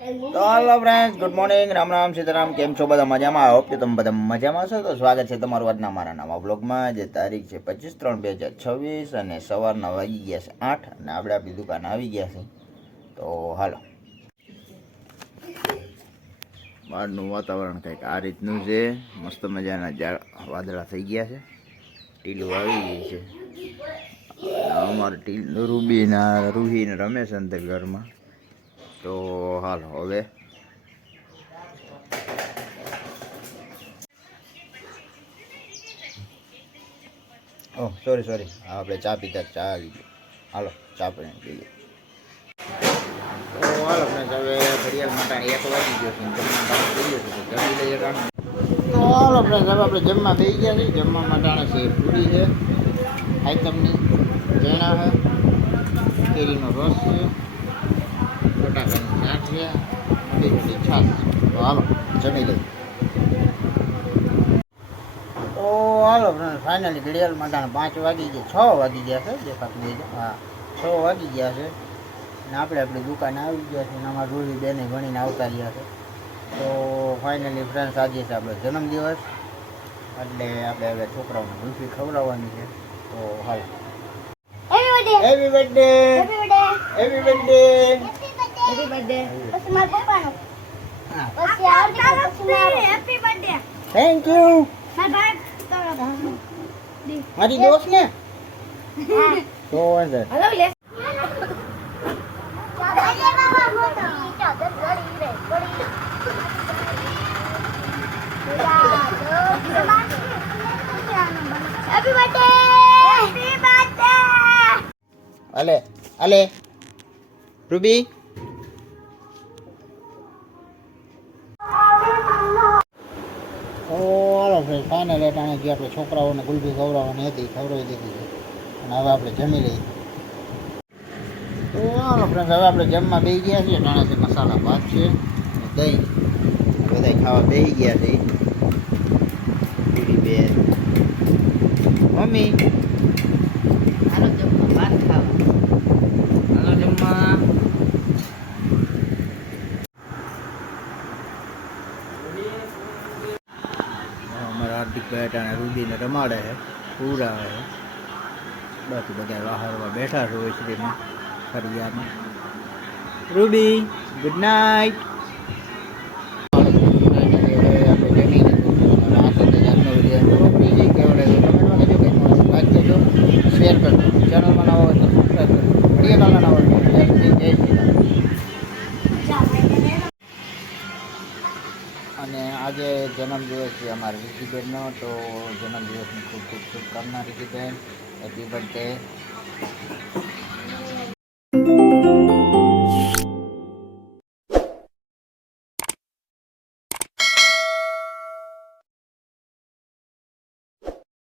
તો હાલો friends, good morning, Ram Ram, Sitaram. કેમ છો બધા? મજામાં? હોપ કે તમે બધા મજામાં છો. તો સ્વાગત છે તમારું આજના મારા નવા બ્લોગમાં. જે તારીખ છે 25/3/2026 અને સવારના વાગી ગયા છે 8 અને આપણે આપણી દુકાન આવી ગયા છે. તો હાલો, બહારનું વાતાવરણ કંઈક આ રીતનું છે. મસ્ત મજાના વાદળા થઈ ગયા છે, ટીલું આવી ગઈ છે. અમારે રૂહીને રમે છે અંદર ઘરમાં. તો હાલો હવે સોરી આપણે ચા પીતા ચા આવી ગઈ. હાલો ચા પીને પીએ. તો હાલો ફ્રેન્ડ્સ, હવે ઘડિયાળ માટે 1 વાગી ગયો છે. તો હાલો ફ્રેન્ડ્સ, હવે આપણે જમવા બેસી ગયા છીએ. જમવા માટે છે પૂરી છે, આઈટમની ચણા છે, કેરીનો રસ છે, બટાકાની શાક છે, મઠી છાશ. તો હાલો જમી લઈએ. તો હાલો ફ્રેન્ડ, ફાઇનલી ઘડિયાળ માટે 5 વાગી ગયા, 6 વાગી ગયા છે. દેખાતું હોય છે, હા 6 વાગી ગયા છે. અને આપણે આપણી દુકાને આવી ગયા છે. અને અમારા રૂહી બેને ભણીને આવતા રહ્યા છે. તો ફાઇનલી ફ્રેન્ડ્સ, આજે છે આપણો જન્મદિવસ, એટલે આપણે હવે છોકરાઓને ગુલ્ફી ખવડાવવાની છે. તો હાલો, happy birthday, happy birthday, happy birthday. પછી મારા પપ્પાનો, હા પછી આવતી પછી હેપી બર્થડે. Thank you. મારી દોસ્ત ને તો અંદર હેલો લે. Happy birthday, happy birthday. અલે રૂબી, હાલો ફ્રેન્ડ, ફાઇનલ એટાણે જે આપણે છોકરાઓને ગુલ્ફી ખવડાવવાની હતી ખવડાવી દીધી છે. અને હવે આપણે જમી લઈએ. તો હાલો ફ્રેન્ડ, હવે આપણે જમવા બેસી ગયા છીએ. ટાણાથી મસાલા ભાત છે અને દહીં, બધા ખાવા બેસી ગયા છે. પૂરી બેન, મમ્મી હાલો જમવા, ભાત ખાવા હાલો જમવા. અમારા હાર્દિકભાઈ અટાણે રૂબીને રમાડે છે, પૂરા છે. બાકી બધા વાહરમાં બેઠા છે ઓસરીમાં ફરિયામાં. Ruby good night. શેર કરજો, ચેનલમાં નવા હોય તો સબસ્ક્રાઈબ કરજો, વિડીયો નવા હોય તો જય શ્રી રામ. અને આજે જન્મદિવસ છે અમારા રીતિબેનનો. તો જન્મદિવસની ખૂબ ખૂબ શુભકામના રીતિબેન. Happy birthday.